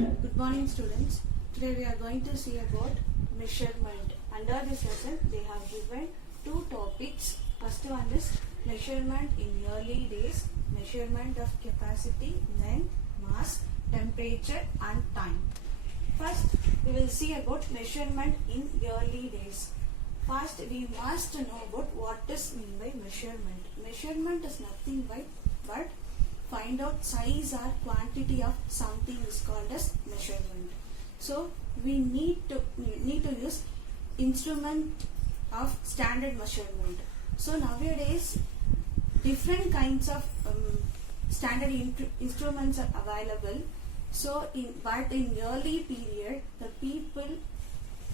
Good morning, students. Today we are going to see about measurement. Under this lesson, they have given two topics. First one is measurement in early days, measurement of capacity, length, mass, temperature and time. First, we will see about measurement in early days. First, we must know about what is mean by measurement. Measurement is nothing but find out size or quantity of something is called as measurement. So we need to use instrument of standard measurement. So nowadays different kinds of standard instruments are available. So in early period, the people,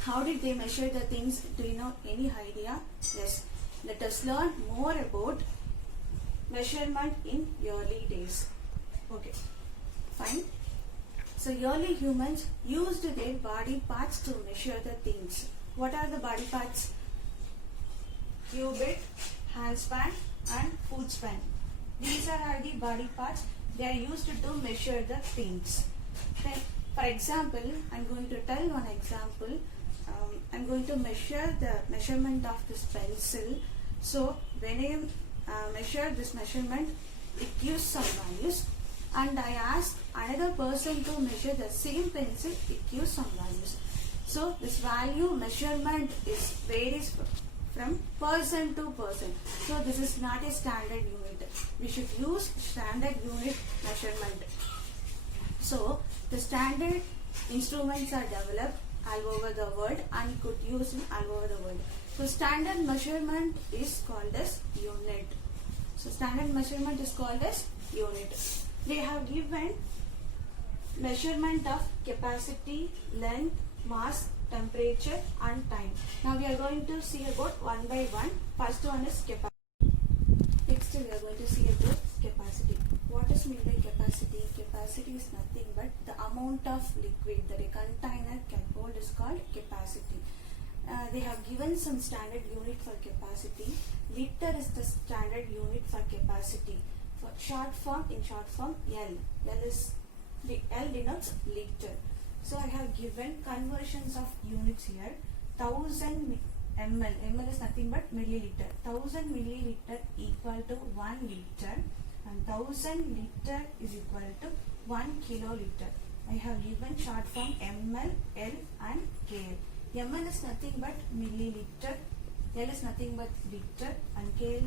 how did they measure the things? Do you know any idea? Yes. Let us learn more about measurement in early days. Okay, fine. So early humans used their body parts to measure the things. What are the body parts? Cubit, handspan and foot span. These are the body parts. They are used to measure the things. Then, for example, I am going to tell one example. I am going to measure the measurement of this pencil. So when I measure this measurement, it gives some values, and I ask another person to measure the same pencil, it gives some values. So this value measurement varies from person to person. So this is not a standard unit. We should use standard unit measurement. So the standard instruments are developed all over the world and could use in all over the world. So standard measurement is called as unit. So standard measurement is called as unit. They have given measurement of capacity, length, mass, temperature and time. Now we are going to see about one by one. First one is capacity. Next we are going to see about capacity. What is meant by capacity? Capacity is nothing but the amount of liquid that a container can hold is called capacity. They have given some standard unit for capacity. Liter is the standard unit for capacity. For short form, L denotes liter. So I have given conversions of units here. 1000 ml is nothing but milliliter. 1000 milliliter equal to 1 liter, and 1000 liter is equal to 1 kiloliter. I have given short form ml, L and kl. ml is nothing but milliliter, L is nothing but liter, and kl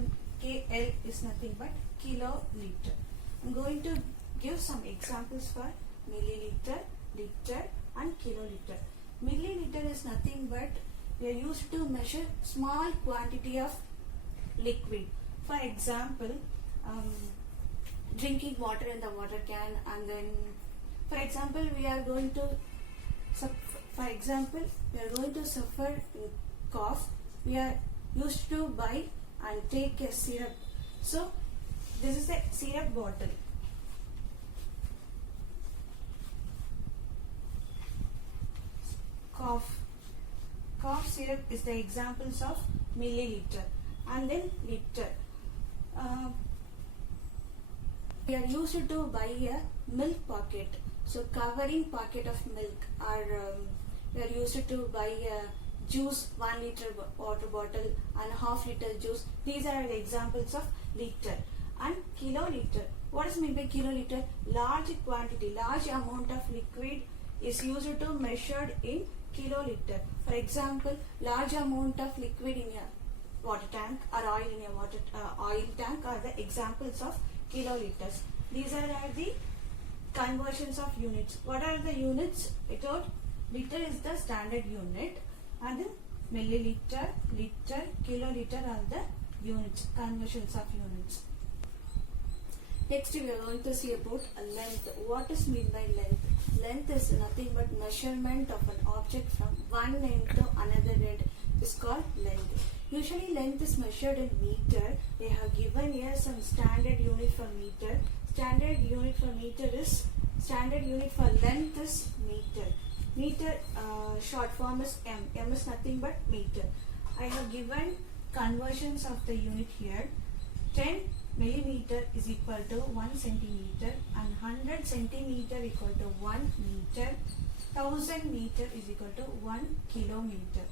is nothing but kiloliter. I am going to give some examples for milliliter, liter and kiloliter. Milliliter is nothing but we are used to measure small quantity of liquid. For example, drinking water in the water can, and then for example we are going to suffer cough. We are used to buy and take a syrup. So this is the syrup bottle. Cough syrup is the examples of milliliter, and then liter. We are used to buy a milk packet. So covering packet of milk, or we are used to buy a juice 1 liter water bottle and half liter juice. These are the examples of liter. And kiloliter. What is meant by kiloliter? Large quantity, large amount of liquid is used to measured in kiloliter. For example, large amount of liquid in a water tank or oil in a oil tank are the examples of kiloliters. These are the conversions of units. What are the units? Liter is the standard unit, and then milliliter, liter, kiloliter are the units, conversions of units. Next we are going to see about length. What is meant by length? Length is nothing but measurement of an object from one end to another end is called length. Usually length is measured in meter. They have given here some standard unit for meter. Standard unit for length is meter. Meter short form is m. M is nothing but meter. I have given conversions of the unit here. 10 millimeter is equal to 1 centimeter, and 100 centimeter equal to 1 meter, 1000 meter is equal to 1 kilometer.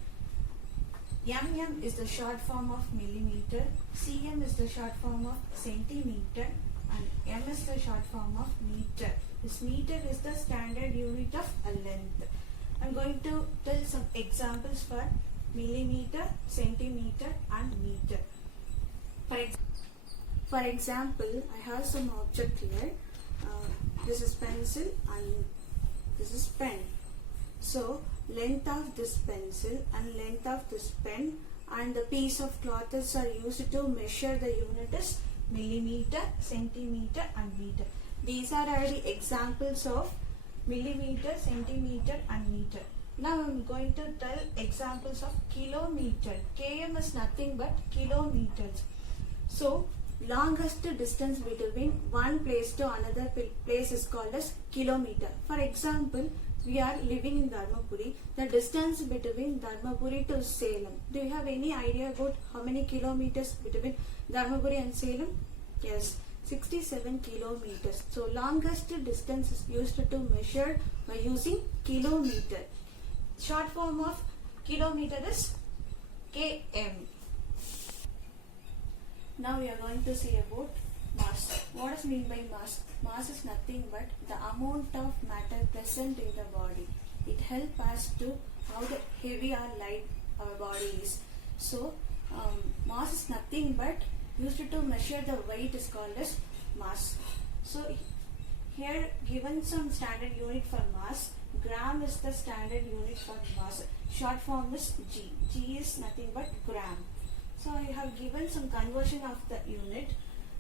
Mm is the short form of millimeter, cm is the short form of centimeter, and m is the short form of meter. This meter is the standard unit of length. I am going to tell some examples for millimeter, centimeter and meter. For example, I have some object here. This is pencil and this is pen. So, length of this pencil and length of this pen and the piece of cloth are used to measure the unit is millimeter, centimeter and meter. These are the examples of millimeter, centimeter and meter. Now I am going to tell examples of kilometer. Km is nothing but kilometers. So, longest distance between one place to another place is called as kilometer. For example, we are living in Dharmapuri. The distance between Dharmapuri to Salem. Do you have any idea about how many kilometers between Dharmapuri and Salem? Yes, 67 kilometers. So, longest distance is used to measure by using kilometer. Short form of kilometer is km. Now we are going to see about mass. What is meant by mass? Mass is nothing but the amount of matter present in the body. It helps us to how heavy or light our body is. So, mass is nothing but used to measure the weight is called as mass. So, here given some standard unit for mass. Gram is the standard unit for mass. Short form is G. G is nothing but gram. So, I have given some conversion of the unit.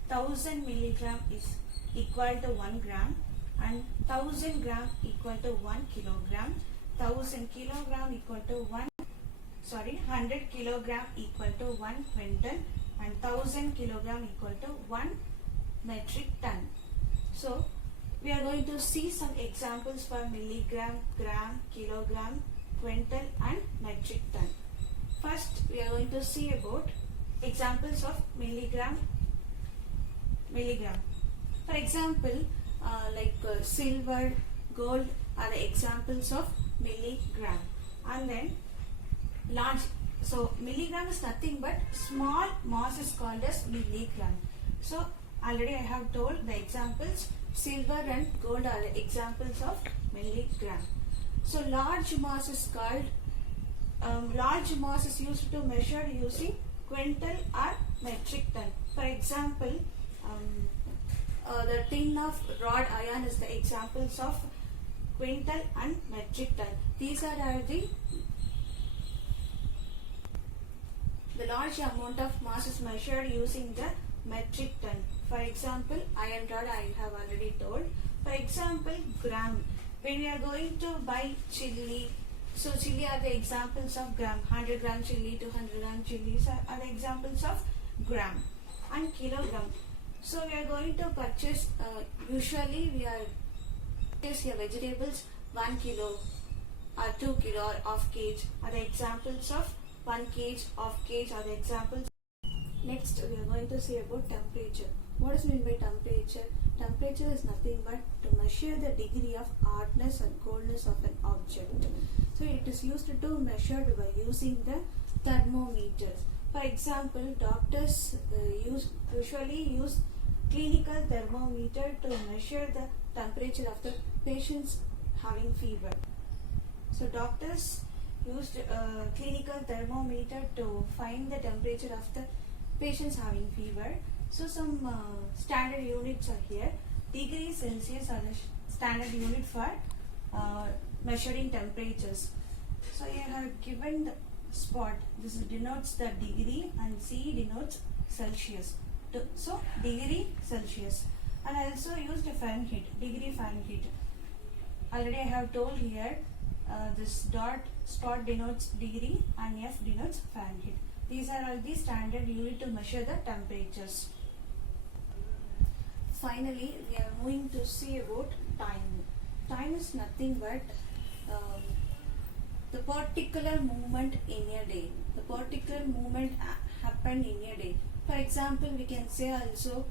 1000 milligram is equal to 1 gram and 1000 gram equal to 1 kilogram. 1000 kilogram equal to 100 kilogram equal to 1 quintal and 1000 kilogram equal to 1 metric ton. So, we are going to see some examples for milligram, gram, kilogram, quintal and metric ton. First, we are going to see about examples of milligram. For example, silver, gold are the examples of milligram. And then large. So, milligram is nothing but small mass is called as milligram. So, already I have told the examples. Silver and gold are the examples of milligram. So, large mass is called large mass is used to measure using quintal or metric ton. For example, the tin of rod iron is the examples of quintal and metric ton. These are the large amount of mass is measured using the metric ton. For example, iron rod I have already told. For example, gram. When we are going to buy chili, so chili are the examples of gram. 100 gram chili, 200 gram chilies are the examples of gram. And kilogram. So we are going to purchase, usually we are purchase your vegetables 1 kilo or 2 kilo or half kg are the examples of 1 kg, half kg are the examples. Next we are going to see about temperature. What is meant by temperature? Temperature is nothing but to measure the degree of hardness and coldness of an object. So it is used to measured by using the thermometers. For example, doctors usually use clinical thermometer to measure the temperature of the patients having fever. So doctors used clinical thermometer to find the temperature of the patients having fever. So some standard units are here. Degree Celsius are the standard unit for measuring temperatures. So you have given the spot. This denotes the degree and C denotes Celsius. So degree Celsius. And I also used Fahrenheit, degree Fahrenheit. Already I have told here this spot denotes degree and F denotes Fahrenheit. These are all the standard unit to measure the temperatures. Finally, we are moving to see about time. Time is nothing but the particular movement in a day. The particular movement happened in a day. For example, we can say also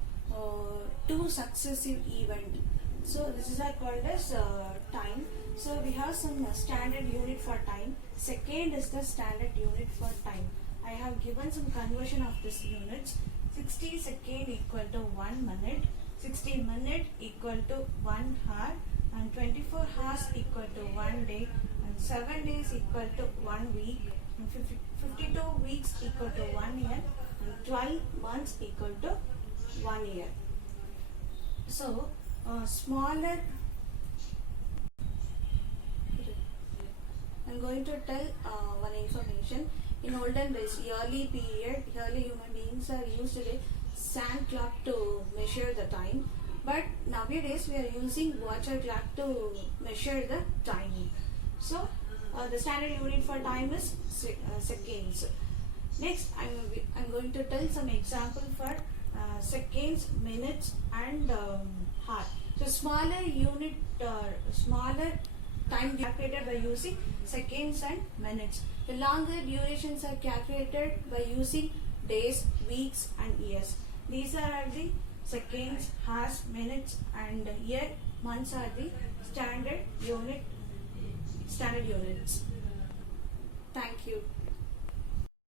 two successive events. So this is called as time. So we have some standard unit for time. Second is the standard unit for time. I have given some conversion of this units. 60 second equal to 1 minute, 60 minute equal to 1 hour, and 24 hours equal to 1 day, and 7 days equal to 1 week, and 52 weeks equal to 1 year, and 12 months equal to 1 year. So smaller, I'm going to tell one information. In olden days, early period, early human beings are used a sand clock to measure the time. But nowadays, we are using water clock to measure the time. So, the standard unit for time is seconds. Next, I'm going to tell some example for seconds, minutes, and hour. So, smaller unit, smaller time calculated by using seconds and minutes. The longer durations are calculated by using days, weeks, and years. These are the seconds, hours, minutes, and year. Months are the standard units. Thank you.